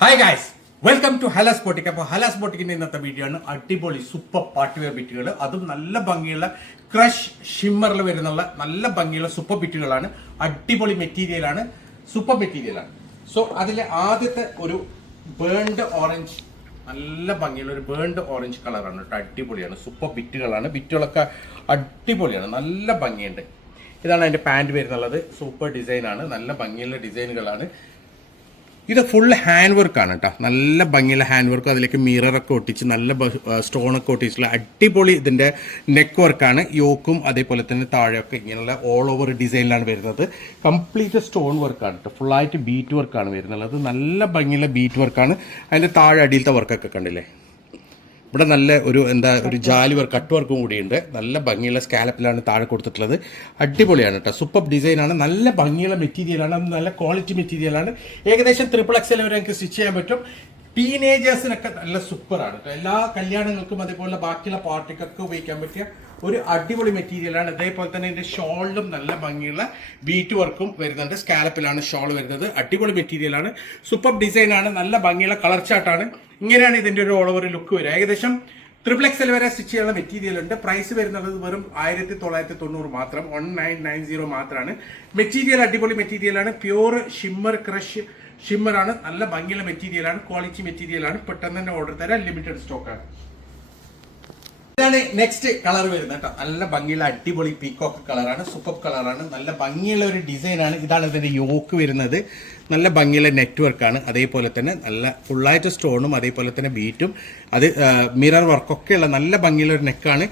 Hi guys, welcome to Hala's boutique. അപ്പോൾ ഹലാസ് ബോട്ടിക്കിന്റെ ഇന്നത്തെ video ആണ് അടിപൊളി സൂപ്പർ പാർട്ടിവെയർ ബിറ്റുകൾ. അതും നല്ല ഭംഗിയുള്ള ക്രഷ് ഷിമ്മറിൽ വരുന്നുള്ള നല്ല ഭംഗിയുള്ള സൂപ്പർ ബിറ്റുകളാണ്. അടിപൊളി മെറ്റീരിയലാണ്, സൂപ്പർ മെറ്റീരിയലാണ്. സോ അതിലെ ആദ്യത്തെ ഒരു ബേൺഡ് ഓറഞ്ച്, നല്ല ഭംഗിയുള്ള ഒരു ബേൺഡ് ഓറഞ്ച് കളറാണ് കേട്ടോ. അടിപൊളിയാണ്, സൂപ്പർ ബിറ്റുകളാണ്. ബിറ്റുകളൊക്കെ അടിപൊളിയാണ്, നല്ല ഭംഗിയുണ്ട്. ഇതാണ് അതിൻ്റെ പാൻറ് വരുന്നുള്ളത്. സൂപ്പർ ഡിസൈനാണ്, നല്ല ഭംഗിയുള്ള ഡിസൈനുകളാണ്. ഇത് ഫുൾ ഹാൻഡ് വർക്കാണ് കേട്ടോ. നല്ല ഭംഗിയുള്ള ഹാൻഡ് വർക്ക്, അതിലേക്ക് മിററൊക്കെ ഒട്ടിച്ച് നല്ല സ്റ്റോണൊക്കെ ഒട്ടിച്ചിട്ടുള്ള അടിപൊളി ഇതിൻ്റെ നെക്ക് വർക്കാണ്. യോക്കും അതേപോലെ തന്നെ താഴെയൊക്കെ ഇങ്ങനെയുള്ള ഓൾ ഓവർ ഡിസൈനിലാണ് വരുന്നത്. കംപ്ലീറ്റ് സ്റ്റോൺ വർക്കാണ് കേട്ടോ. ഫുള്ളായിട്ട് ബീറ്റ് വർക്കാണ് വരുന്നത്. നല്ല ഭംഗിയുള്ള ബീറ്റ് വർക്കാണ്. അതിൻ്റെ താഴെ അടിയിലത്തെ വർക്കൊക്കെ കണ്ടില്ലേ. ഇവിടെ നല്ല ഒരു ജാലി വർക്ക്, കട്ട് വർക്കും കൂടിയുണ്ട്. നല്ല ഭംഗിയുള്ള സ്കാലപ്പിലാണ് താഴെ കൊടുത്തിട്ടുള്ളത്. അടിപൊളിയാണ് കേട്ടോ. സൂപ്പർ ഡിസൈനാണ്, നല്ല ഭംഗിയുള്ള മെറ്റീരിയലാണ്, നല്ല ക്വാളിറ്റി മെറ്റീരിയലാണ്. ഏകദേശം XXL വരെ എനിക്ക് സ്റ്റിച്ച് ചെയ്യാൻ പറ്റും. ടീനേജേഴ്സിനൊക്കെ നല്ല സൂപ്പറാണ് കേട്ടോ. എല്ലാ കല്യാണങ്ങൾക്കും അതേപോലെ ബാക്കിയുള്ള പാർട്ടിക്കൊക്കെ ഉപയോഗിക്കാൻ പറ്റിയ ഒരു അടിപൊളി മെറ്റീരിയലാണ്. അതേപോലെ തന്നെ ഇതിൻ്റെ ഷോളിലും നല്ല ഭംഗിയുള്ള ബീറ്റ് വർക്കും വരുന്നുണ്ട്. സ്കാലപ്പിലാണ് ഷോൾ വരുന്നത്. അടിപൊളി മെറ്റീരിയലാണ്, സൂപ്പർ ഡിസൈനാണ്, നല്ല ഭംഗിയുള്ള കളർ ചാർട്ടാണ്. ഇങ്ങനെയാണ് ഇതിൻ്റെ ഒരു ഓൾ ഓവർ ലുക്ക് വരിക. ഏകദേശം XXL വരെ സ്റ്റിച്ച് ചെയ്യാനുള്ള മെറ്റീരിയൽ ഉണ്ട്. പ്രൈസ് വരുന്നത് വെറും 1990 മാത്രം, 1990 മാത്രമാണ്. മെറ്റീരിയൽ അടിപൊളി മെറ്റീരിയലാണ്. പ്യൂർ ഷിമ്മർ ക്രഷ് ഷിമ്മറാണ്. നല്ല ഭംഗിയുള്ള മെറ്റീരിയലാണ്, ക്വാളിറ്റി മെറ്റീരിയലാണ്. പെട്ടെന്ന് തന്നെ ഓർഡർ തരാം, ലിമിറ്റഡ് സ്റ്റോക്കാണ്. ഇതാണ് നെക്സ്റ്റ് കളർ വരുന്നത് കേട്ടോ. നല്ല ഭംഗിയുള്ള അടിപൊളി പീക്കോക്ക് കളറാണ്, സൂപ്പർ കളറാണ്. നല്ല ഭംഗിയുള്ള ഒരു ഡിസൈനാണ്. ഇതാണ് ഇതിൻ്റെ യോക്ക് വരുന്നത്. നല്ല ഭംഗിയുള്ള നെറ്റ്വർക്കാണ്. അതേപോലെ തന്നെ നല്ല ഫുള്ളായിട്ട് സ്റ്റോണും അതേപോലെ തന്നെ ബീറ്റും അത് മിറർ വർക്കൊക്കെയുള്ള നല്ല ഭംഗിയുള്ള ഒരു നെക്കാണ്.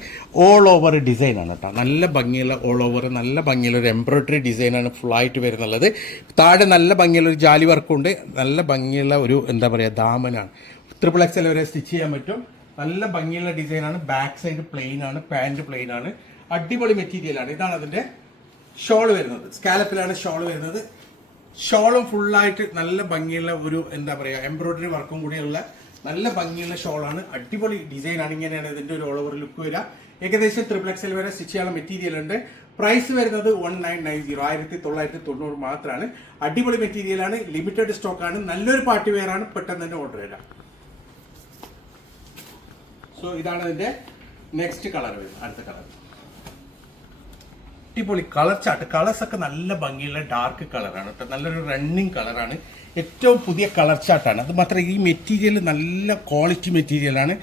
ഓൾ ഓവർ ഡിസൈനാണ് കേട്ടോ. നല്ല ഭംഗിയുള്ള ഓൾ ഓവർ, നല്ല ഭംഗിയുള്ള ഒരു എംബ്രോയ്ഡറി ഡിസൈനാണ് ഫുള്ളായിട്ട് വരുന്നുള്ളത്. താഴെ നല്ല ഭംഗിയുള്ള ഒരു ജാലി വർക്കുണ്ട്. നല്ല ഭംഗിയുള്ള ഒരു ദാമനാണ്. XXL വരെ സ്റ്റിച്ച് ചെയ്യാൻ പറ്റും. നല്ല ഭംഗിയുള്ള ഡിസൈനാണ്. ബാക്ക് സൈഡ് പ്ലെയിൻ ആണ്, പാൻറ് പ്ലെയിൻ ആണ്. അടിപൊളി മെറ്റീരിയലാണ്. ഇതാണ് അതിൻ്റെ ഷോൾ വരുന്നത്. സ്കാലപ്പിലാണ് ഷോൾ വരുന്നത്. ഷോളും ഫുള്ളായിട്ട് നല്ല ഭംഗിയുള്ള ഒരു എംബ്രോയ്ഡറി വർക്കും കൂടിയുള്ള നല്ല ഭംഗിയുള്ള ഷോളാണ്. അടിപൊളി ഡിസൈനാണ്. ഇങ്ങനെയാണ് ഇതിൻ്റെ ഒരു ഓൾ ഓവർ ലുക്ക് വരിക. ഏകദേശം XXL വരെ സ്റ്റിച്ച് ചെയ്യാനുള്ള മെറ്റീരിയൽ ഉണ്ട്. പ്രൈസ് വരുന്നത് 1990, 1990 മാത്രമാണ്. അടിപൊളി മെറ്റീരിയലാണ്, ലിമിറ്റഡ് സ്റ്റോക്കാണ്, നല്ലൊരു പാർട്ടി വെയർ ആണ്. പെട്ടെന്ന് തന്നെ ഓർഡർ ചെയ്യണം. സോ ഇതാണ് ഇതിന്റെ നെക്സ്റ്റ് കളർ വരുന്നത്. അടുത്ത കളർ അടിപൊളി കളർ ചാർട്ട്. കളേഴ്സ് ഒക്കെ നല്ല ഭംഗിയുള്ള ഡാർക്ക് കളറാണ് കേട്ടോ. നല്ലൊരു റണ്ണിങ് കളറാണ്. ഏറ്റവും പുതിയ കളർ ചാർട്ടാണ്. അത് മാത്രമേ ഈ മെറ്റീരിയൽ നല്ല ക്വാളിറ്റി മെറ്റീരിയലാണ്,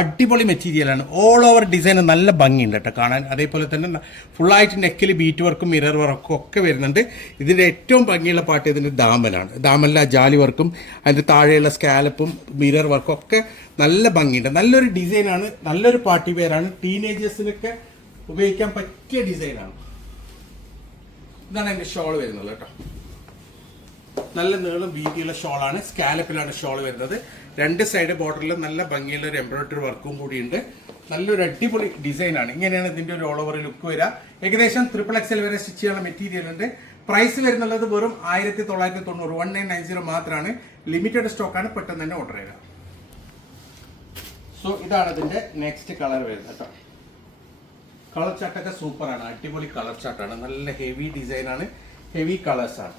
അടിപൊളി മെറ്റീരിയലാണ്. ഓൾ ഓവർ ഡിസൈൻ നല്ല ഭംഗിയുണ്ട് കേട്ടോ കാണാൻ. അതേപോലെ തന്നെ ഫുള്ളായിട്ട് നെക്കിൽ ബീറ്റ് വർക്കും മിറർ വർക്കും ഒക്കെ വരുന്നുണ്ട്. ഇതിൻ്റെ ഏറ്റവും ഭംഗിയുള്ള പാർട്ട് ഇതിൻ്റെ ദാമനാണ്. ദാമനിലെ ജാലി വർക്കും അതിൻ്റെ താഴെയുള്ള സ്കാലപ്പും മിറർ വർക്കും ഒക്കെ നല്ല ഭംഗിയുണ്ട്. നല്ലൊരു ഡിസൈനാണ്, നല്ലൊരു പാർട്ടി വെയറാണ്. ടീനേജേഴ്സിനൊക്കെ ഉപയോഗിക്കാൻ പറ്റിയ ഡിസൈനാണ്. ഇതാണ് എൻ്റെ ഷോൾ വരുന്നത് കേട്ടോ. നല്ല നീളം വീതിയുള്ള ഷോളാണ്. സ്കാലപ്പിലാണ് ഷോൾ വരുന്നത്. രണ്ട് സൈഡ് ബോർഡറിൽ നല്ല ഭംഗിയുള്ള ഒരു എംബ്രോയ്ഡറി വർക്കും കൂടിയുണ്ട്. നല്ലൊരു അടിപൊളി ഡിസൈനാണ്. ഇങ്ങനെയാണ് ഇതിൻ്റെ ഒരു ഓൾ ഓവർ ലുക്ക് വരിക. ഏകദേശം XXL വരെ സ്റ്റിച്ച് ചെയ്യാനുള്ള മെറ്റീരിയൽ ഉണ്ട്. പ്രൈസ് വരുന്നുള്ളത് വെറും 1990, 1990 മാത്രമാണ്. ലിമിറ്റഡ് സ്റ്റോക്കാണ്. പെട്ടെന്ന് തന്നെ ഓർഡർ ചെയ്യുക. സോ ഇതാണ് ഇതിൻ്റെ നെക്സ്റ്റ് കളർ വരുന്നത് കേട്ടോ. കളർ ചാർട്ടൊക്കെ സൂപ്പറാണ്, അടിപൊളി കളർ ചാർട്ടാണ്. നല്ല ഹെവി ഡിസൈനാണ്, ഹെവി കളേഴ്സാണ്.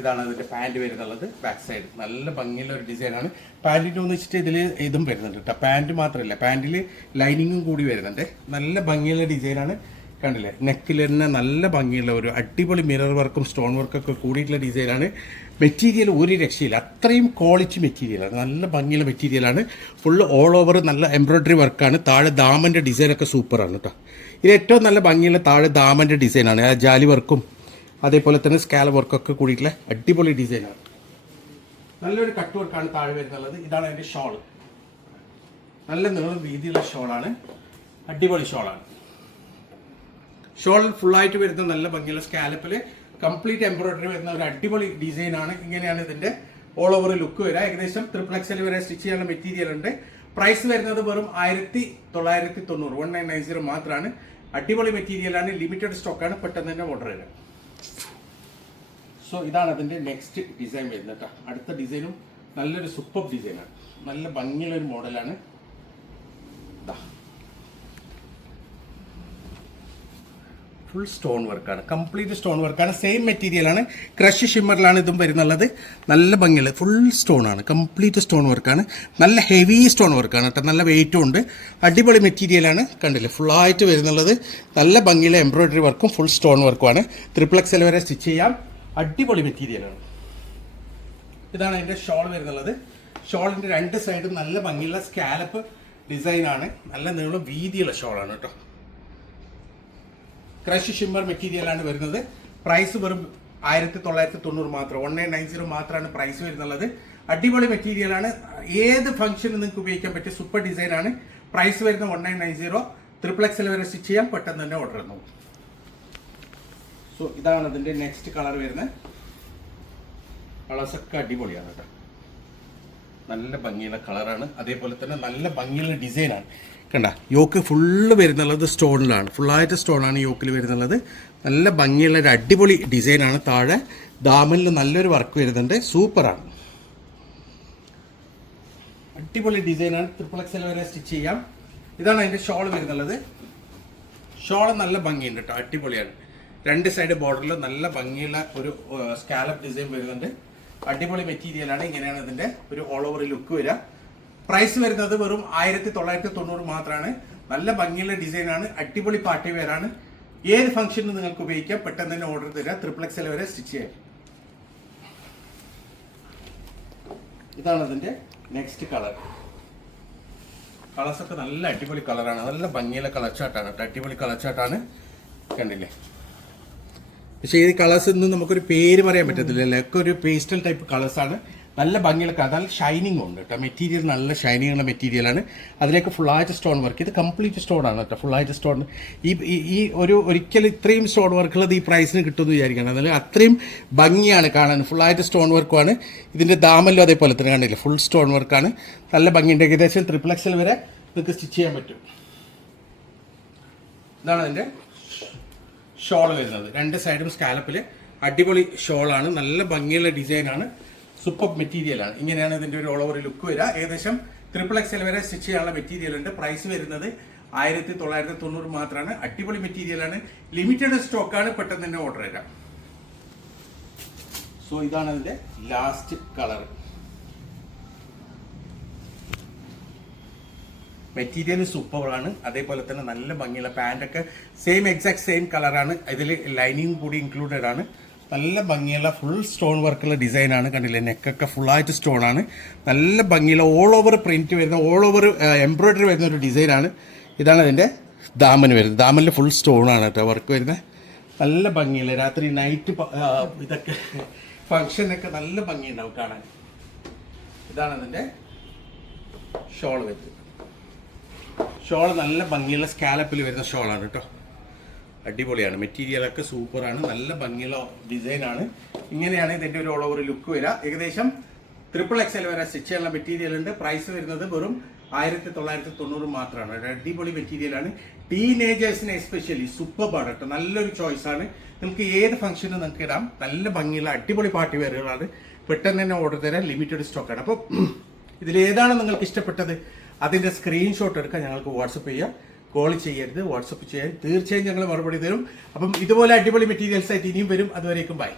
ഇതാണ് അതിൻ്റെ പാൻറ് വരുന്നുള്ളത്. ബാക്ക് സൈഡ് നല്ല ഭംഗിയുള്ള ഒരു ഡിസൈനാണ്. പാൻറ്റിൻ്റെ ഒന്ന് വെച്ചിട്ട് ഇതിൽ ഇതും വരുന്നുണ്ട് കേട്ടോ. പാൻറ് മാത്രമല്ല, പാൻറ്റിൽ ലൈനിങ്ങും കൂടി വരുന്നുണ്ട്. നല്ല ഭംഗിയുള്ള ഡിസൈനാണ്. കണ്ടില്ലേ, നെക്കിൽ തന്നെ നല്ല ഭംഗിയുള്ള ഒരു അടിപൊളി മിറർ വർക്കും സ്റ്റോൺ വർക്കൊക്കെ കൂടിയിട്ടുള്ള ഡിസൈനാണ്. മെറ്റീരിയൽ ഒരു രക്ഷയില്ല, അത്രയും ക്വാളിറ്റി മെറ്റീരിയലാണ്. നല്ല ഭംഗിയുള്ള മെറ്റീരിയലാണ്. ഫുള്ള് ഓൾ ഓവർ നല്ല എംബ്രോയ്ഡറി വർക്കാണ്. താഴെ ദാമൻ്റെ ഡിസൈനൊക്കെ സൂപ്പറാണ് കേട്ടോ. ഇത് ഏറ്റവും നല്ല ഭംഗിയുള്ള താഴെ ദാമൻ്റെ ഡിസൈനാണ്. ആ ജാലി വർക്കും അതേപോലെ തന്നെ സ്കാല വർക്കൊക്കെ കൂടിയിട്ടുള്ള അടിപൊളി ഡിസൈനാണ്. നല്ലൊരു കട്ട് വർക്കാണ് താഴെ വരുന്നുള്ളത്. ഇതാണ് അതിൻ്റെ ഷോൾ. നല്ല നീളം വീതിയുള്ള ഷോളാണ്, അടിപൊളി ഷോളാണ്. ഷോൾ ഫുള്ളായിട്ട് വരുന്ന നല്ല ഭംഗിയുള്ള സ്കാലപ്പിൽ കംപ്ലീറ്റ് എംബ്രോയ്ഡറി വരുന്ന ഒരു അടിപൊളി ഡിസൈനാണ്. ഇങ്ങനെയാണ് ഇതിൻ്റെ ഓൾ ഓവർ ലുക്ക് വരിക. ഏകദേശം XXL വരെ സ്റ്റിച്ച് ചെയ്യാനുള്ള മെറ്റീരിയൽ ഉണ്ട്. പ്രൈസ് വരുന്നത് വെറും 1990, 1990 മാത്രമാണ്. അടിപൊളി മെറ്റീരിയലാണ്, ലിമിറ്റഡ് സ്റ്റോക്കാണ്. പെട്ടെന്ന് തന്നെ ഓർഡർ ചെയ്യുക. സോ ഇതാണ് അതിൻ്റെ നെക്സ്റ്റ് ഡിസൈൻ വരുന്നത് കേട്ടോ. അടുത്ത ഡിസൈനും നല്ലൊരു സൂപ്പർ ഡിസൈനാണ്. നല്ല ഭംഗിയുള്ളൊരു മോഡലാണ്. ഫുൾ സ്റ്റോൺ വർക്കാണ്, കംപ്ലീറ്റ് സ്റ്റോൺ വർക്കാണ്. സെയിം മെറ്റീരിയലാണ്, ക്രഷ് ഷിമ്മറിലാണ് ഇതും വരുന്നുള്ളത്. നല്ല ഭംഗിയുള്ള ഫുൾ സ്റ്റോൺ ആണ്, കംപ്ലീറ്റ് സ്റ്റോൺ വർക്കാണ്. നല്ല ഹെവി സ്റ്റോൺ വർക്കാണ് കേട്ടോ, നല്ല വെയിറ്റും ഉണ്ട്. അടിപൊളി മെറ്റീരിയലാണ്, കണ്ടില്ലേ ഫുള്ളായിട്ട് വരുന്നുള്ളത്. നല്ല ഭംഗിയുള്ള എംബ്രോയിഡറി വർക്കും ഫുൾ സ്റ്റോൺ വർക്കുമാണ്. XXL വരെ സ്റ്റിച്ച് ചെയ്യാം. അടിപൊളി മെറ്റീരിയലാണ്. ഇതാണ് അതിൻ്റെ ഷോൾ വരുന്നുള്ളത്. ഷോളിൻ്റെ രണ്ട് സൈഡും നല്ല ഭംഗിയുള്ള സ്കാലപ്പ് ഡിസൈനാണ്, നല്ല നീളം വീതിയുള്ള ഷോളാണ് കേട്ടോ. ക്രഷ് ഷിമ്മർ മെറ്റീരിയലാണ് വരുന്നത്. പ്രൈസ് വെറും 1990 മാത്രം, 1990 മാത്രമാണ് പ്രൈസ് വരുന്നുള്ളത്. അടിപൊളി മെറ്റീരിയലാണ്, ഏത് ഫംഗ്ഷന് നിങ്ങൾക്ക് ഉപയോഗിക്കാൻ പറ്റിയ സൂപ്പർ ഡിസൈനാണ്. പ്രൈസ് വരുന്ന 1990. XXL വരെ സ്റ്റിച്ച് ചെയ്യാം, പെട്ടെന്ന് തന്നെ ഓർഡർ തന്നു. സോ ഇതാണ് അതിൻ്റെ നെക്സ്റ്റ് കളർ വരുന്നത്. കളേഴ്സൊക്കെ അടിപൊളിയാണ് കേട്ടോ, നല്ല ഭംഗിയുള്ള കളറാണ്. അതേപോലെ തന്നെ നല്ല ഭംഗിയുള്ള ഡിസൈനാണ്. കണ്ട യോക്ക് ഫുള്ള് വരുന്നുള്ളത് സ്റ്റോണിലാണ്, ഫുള്ളായിട്ട് സ്റ്റോണാണ് യോക്കിൽ വരുന്നുള്ളത്. നല്ല ഭംഗിയുള്ള ഒരു അടിപൊളി ഡിസൈനാണ്. താഴെ ദാമനിൽ നല്ലൊരു വർക്ക് വരുന്നുണ്ട്, സൂപ്പറാണ്. അടിപൊളി ഡിസൈനാണ്. XXL വരെ സ്റ്റിച്ച് ചെയ്യാം. ഇതാണ് അതിൻ്റെ ഷോൾ വരുന്നുള്ളത്. ഷോൾ നല്ല ഭംഗിയുണ്ട് കേട്ടോ, അടിപൊളിയാണ്. രണ്ട് സൈഡ് ബോർഡറിൽ നല്ല ഭംഗിയുള്ള ഒരു സ്കാലപ്പ് ഡിസൈൻ വരുന്നുണ്ട്. അടിപൊളി മെറ്റീരിയലാണ്. ഇങ്ങനെയാണ് ഇതിൻ്റെ ഒരു ഓൾ ഓവർ ലുക്ക് വരിക. പ്രൈസ് വരുന്നത് വെറും 1990 മാത്രമാണ്. നല്ല ഭംഗിയുള്ള ഡിസൈനാണ്, അടിപൊളി പാർട്ടി വെയറാണ്. ഏത് ഫംഗ്ഷനും നിങ്ങൾക്ക് ഉപയോഗിക്കാം, പെട്ടെന്ന് തന്നെ ഓർഡർ തരിക. XXL വരെ സ്റ്റിച്ച് ചെയ്യാം. ഇതാണ് അതിൻ്റെ നെക്സ്റ്റ് കളർ. കളേഴ്സൊക്കെ നല്ല അടിപൊളി കളറാണ്, നല്ല ഭംഗിയുള്ള കളർ ചാർട്ടാണ് കേട്ടോ, അടിപൊളി കളർ ചാർട്ടാണ്. കണ്ടില്ലേ, പക്ഷേ ഈ കളേഴ്സ് ഒന്നും നമുക്കൊരു പേര് പറയാൻ പറ്റത്തില്ല, ഒക്കെ ഒരു പേസ്റ്റൽ ടൈപ്പ് കളേഴ്സാണ്. നല്ല ഭംഗിയുള്ള കളർ, നല്ല ഷൈനിങ് ഉണ്ട് കേട്ടോ. മെറ്റീരിയൽ നല്ല ഷൈനിങ് ഉള്ള മെറ്റീരിയലാണ്. അതിലേക്ക് ഫുള്ളായിട്ട് സ്റ്റോൺ വർക്ക്, ഇത് കംപ്ലീറ്റ് സ്റ്റോൺ ആണ് കേട്ടോ, ഫുള്ളായിട്ട് സ്റ്റോൺ. ഈ ഒരിക്കലും ഇത്രയും സ്റ്റോൺ വർക്കുള്ളത് ഈ പ്രൈസിന് കിട്ടുമെന്ന് വിചാരിക്കണം. അതിൽ അത്രയും ഭംഗിയാണ് കാണാൻ, ഫുള്ളായിട്ട് സ്റ്റോൺ വർക്കുമാണ്. ഇതിൻ്റെ ദാമല്ലോ അതേപോലെ തന്നെ കാണില്ലേ, ഫുൾ സ്റ്റോൺ വർക്കാണ്. നല്ല ഭംഗിയുണ്ട്. ഏകദേശം XXL വരെ നിങ്ങൾക്ക് സ്റ്റിച്ച് ചെയ്യാൻ പറ്റും. ഇതാണ് അതിൻ്റെ ഷോൾ വരുന്നത്. രണ്ട് സൈഡും സ്കാലപ്പിൽ അടിപൊളി ഷോളാണ്, നല്ല ഭംഗിയുള്ള ഡിസൈനാണ്, സൂപ്പർ മെറ്റീരിയലാണ്. ഇങ്ങനെയാണ് ഇതിൻ്റെ ഒരു ഓൾ ഓവർ ലുക്ക് വരിക. ഏകദേശം XXL വരെ സ്റ്റിച്ച് ചെയ്യാനുള്ള മെറ്റീരിയൽ ഉണ്ട്. പ്രൈസ് വരുന്നത് 1990 മാത്രമാണ്. അടിപൊളി മെറ്റീരിയലാണ്, ലിമിറ്റഡ് സ്റ്റോക്കാണ്, പെട്ടെന്ന് തന്നെ ഓർഡർ തരാം. സോ ഇതാണ് അതിൻ്റെ ലാസ്റ്റ് കളർ. മെറ്റീരിയൽ സൂപ്പറാണ്. അതേപോലെ തന്നെ നല്ല ഭംഗിയുള്ള പാൻറ്റൊക്കെ എക്സാക്ട് സെയിം കളറാണ്. ഇതിൽ ലൈനിങ് കൂടി ഇൻക്ലൂഡഡ് ആണ്. നല്ല ഭംഗിയുള്ള ഫുൾ സ്റ്റോൺ വർക്കുള്ള ഡിസൈനാണ്. കണ്ടില്ലേ, നെക്കൊക്കെ ഫുള്ളായിട്ട് സ്റ്റോൺ ആണ്. നല്ല ഭംഗിയുള്ള ഓൾ ഓവർ പ്രിന്റ് വരുന്ന, ഓൾ ഓവർ എംബ്രോയിഡറി വരുന്ന ഒരു ഡിസൈനാണ്. ഇതാണ് അതിൻ്റെ ദാമന് വരുന്നത്. ദാമനിൽ ഫുൾ സ്റ്റോൺ ആണ് കേട്ടോ വർക്ക് വരുന്നത്. നല്ല ഭംഗിയുള്ള രാത്രി നൈറ്റ് ഇതൊക്കെ ഫങ്ഷനൊക്കെ നല്ല ഭംഗിയുണ്ടാവും കാണാൻ. ഇതാണ് അതിൻ്റെ ഷോൾ വരുന്നത്. ഷോൾ നല്ല ഭംഗിയുള്ള സ്കാലപ്പിൽ വരുന്ന ഷോളാണ് കേട്ടോ, അടിപൊളിയാണ്. മെറ്റീരിയലൊക്കെ സൂപ്പറാണ്, നല്ല ഭംഗിയുള്ള ഡിസൈനാണ്. ഇങ്ങനെയാണ് ഇതിൻ്റെ ഒരു ഓൾ ഓവർ ലുക്ക് വരിക. ഏകദേശം XXL വരെ സ്റ്റിച്ച് ചെയ്യാനുള്ള മെറ്റീരിയൽ ഉണ്ട്. പ്രൈസ് വരുന്നത് വെറും 1990 മാത്രമാണ്. ഒരു അടിപൊളി മെറ്റീരിയലാണ്. ടീനേജേഴ്സിന് എസ്പെഷ്യലി സൂപ്പർബാണ് കേട്ടോ, നല്ലൊരു ചോയ്സാണ്. നിങ്ങൾക്ക് ഏത് ഫംഗ്ഷനും നിങ്ങൾക്ക് ഇടാം. നല്ല ഭംഗിയുള്ള അടിപൊളി പാർട്ടി വെയറുകളാണ്. പെട്ടെന്ന് തന്നെ ഓർഡർ തരാൻ, ലിമിറ്റഡ് സ്റ്റോക്കാണ്. അപ്പോൾ ഇതിലേതാണ് നിങ്ങൾക്ക് ഇഷ്ടപ്പെട്ടത് അതിൻ്റെ സ്ക്രീൻഷോട്ട് എടുക്കാൻ ഞങ്ങൾക്ക് വാട്സപ്പ് ചെയ്യാം. കോൾ ചെയ്യരുത്, വാട്സപ്പ് ചെയ്യാൻ തീർച്ചയായും ഞങ്ങൾ മറുപടി തരും. അപ്പം ഇതുപോലെ അടിപൊളി മെറ്റീരിയൽസ് ആയിട്ട് ഇനിയും വരും. അതുവരേക്കും ബൈ.